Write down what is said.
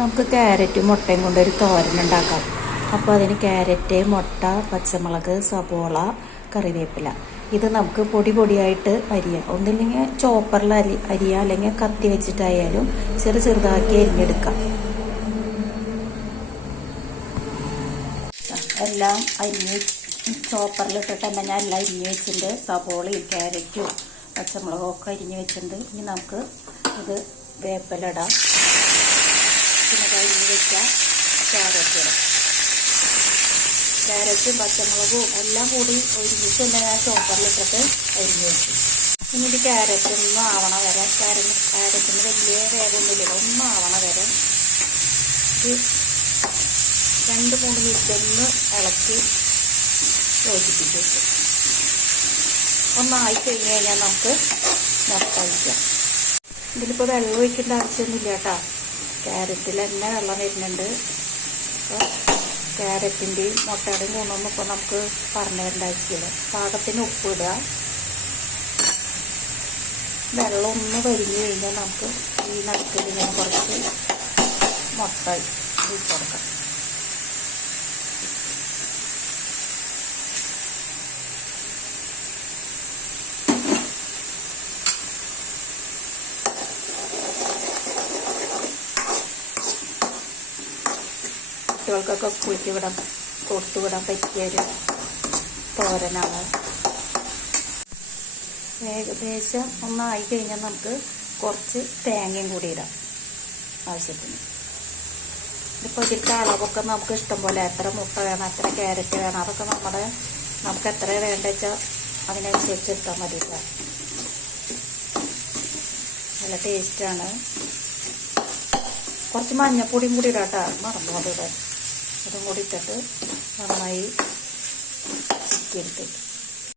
നമുക്ക് ക്യാരറ്റും മുട്ടയും കൊണ്ടൊരു തോരൻ ഉണ്ടാക്കാം. അപ്പോൾ അതിന് ക്യാരറ്റ്, മുട്ട, പച്ചമുളക്, സവോള, കറിവേപ്പില ഇത് നമുക്ക് പൊടി പൊടിയായിട്ട് അരിയാം. ഒന്നില്ലെങ്കിൽ ചോപ്പറിൽ അരിയാം, അല്ലെങ്കിൽ കത്തി വെച്ചിട്ടായാലും ചെറുതാക്കി അരിഞ്ഞെടുക്കാം. എല്ലാം അരിഞ്ഞ് ചോപ്പറിലിട്ടിട്ട് തന്നെ ഞാൻ എല്ലാം അരിഞ്ഞ് വെച്ചിട്ടുണ്ട്. സവോളയും ക്യാരറ്റും പച്ചമുളകും ഒക്കെ അരിഞ്ഞ് വെച്ചിട്ടുണ്ട്. ഇനി നമുക്ക് ഇത് വേപ്പില ഇടാം. പിന്നെ അരിഞ്ഞ് വെച്ചാൽ ക്യാരറ്റ് ഇടാം. ക്യാരറ്റും പച്ചമുളകും എല്ലാം കൂടി ഒരുമിച്ച് തന്നെ ഞാൻ ചോപ്പറിലിട്ടിട്ട് അരിഞ്ഞ് വെച്ചു. ഇനി ഇത് ക്യാരറ്റൊന്നും ആവണ വരെ, ക്യാരറ്റിന് വലിയ വേഗമൊന്നുമില്ല, ഒന്നും ആവണ വരെ ഇത് 2-3 മിനിറ്റ് ഒന്ന് ഇളക്കി യോജിപ്പിച്ച് വെച്ചു. ഒന്നായി കഴിഞ്ഞ് കഴിഞ്ഞാൽ നമുക്ക് മുട്ട ഒഴിക്കാം. ഇതിലിപ്പോൾ വെള്ളം ഒഴിക്കേണ്ട ആവശ്യമൊന്നുമില്ല കേട്ടോ. ക്യാരറ്റിൽ തന്നെ വെള്ളം വരുന്നുണ്ട്. അപ്പോൾ ക്യാരറ്റിൻ്റെയും മുട്ടയുടെയും ഗുണമൊന്നും ഇപ്പോൾ നമുക്ക് പറഞ്ഞു തരേണ്ട ആവശ്യമില്ല. പാകത്തിന് ഉപ്പ് ഇടുക. വെള്ളം ഒന്ന് വരിഞ്ഞ് കഴിഞ്ഞാൽ നമുക്ക് ഈ നടുക്കിൽ ഞാൻ കുറച്ച് മുട്ട ഒഴിച്ച് കൊടുക്കാം. കുട്ടികൾക്കൊക്കെ സ്കൂളിലേക്ക് കൊടുത്തുവിടാൻ പറ്റിയൊരു തോരനാണ്. ഏകദേശം ഒന്നായി കഴിഞ്ഞാൽ നമുക്ക് കുറച്ച് തേങ്ങയും കൂടി ഇടാം ആവശ്യത്തിന്. ഇപ്പോൾ ഇതിൻ്റെ അളവൊക്കെ നമുക്ക് ഇഷ്ടം പോലെ, എത്ര മുട്ട വേണം, എത്ര ക്യാരറ്റ് വേണം, അതൊക്കെ നമുക്ക് എത്ര വേണ്ട വെച്ചാൽ അതിനനുസരിച്ച് ഇട്ടാൽ മതി. നല്ല ടേസ്റ്റാണ്. കുറച്ച് മഞ്ഞപ്പൊടിയും കൂടി ഇടാം കേട്ടോ, മറന്നു അതിടാൻ. അതും കൂടി ഇട്ടിട്ട് നന്നായി ചിക്കിയെടുത്തിട്ട്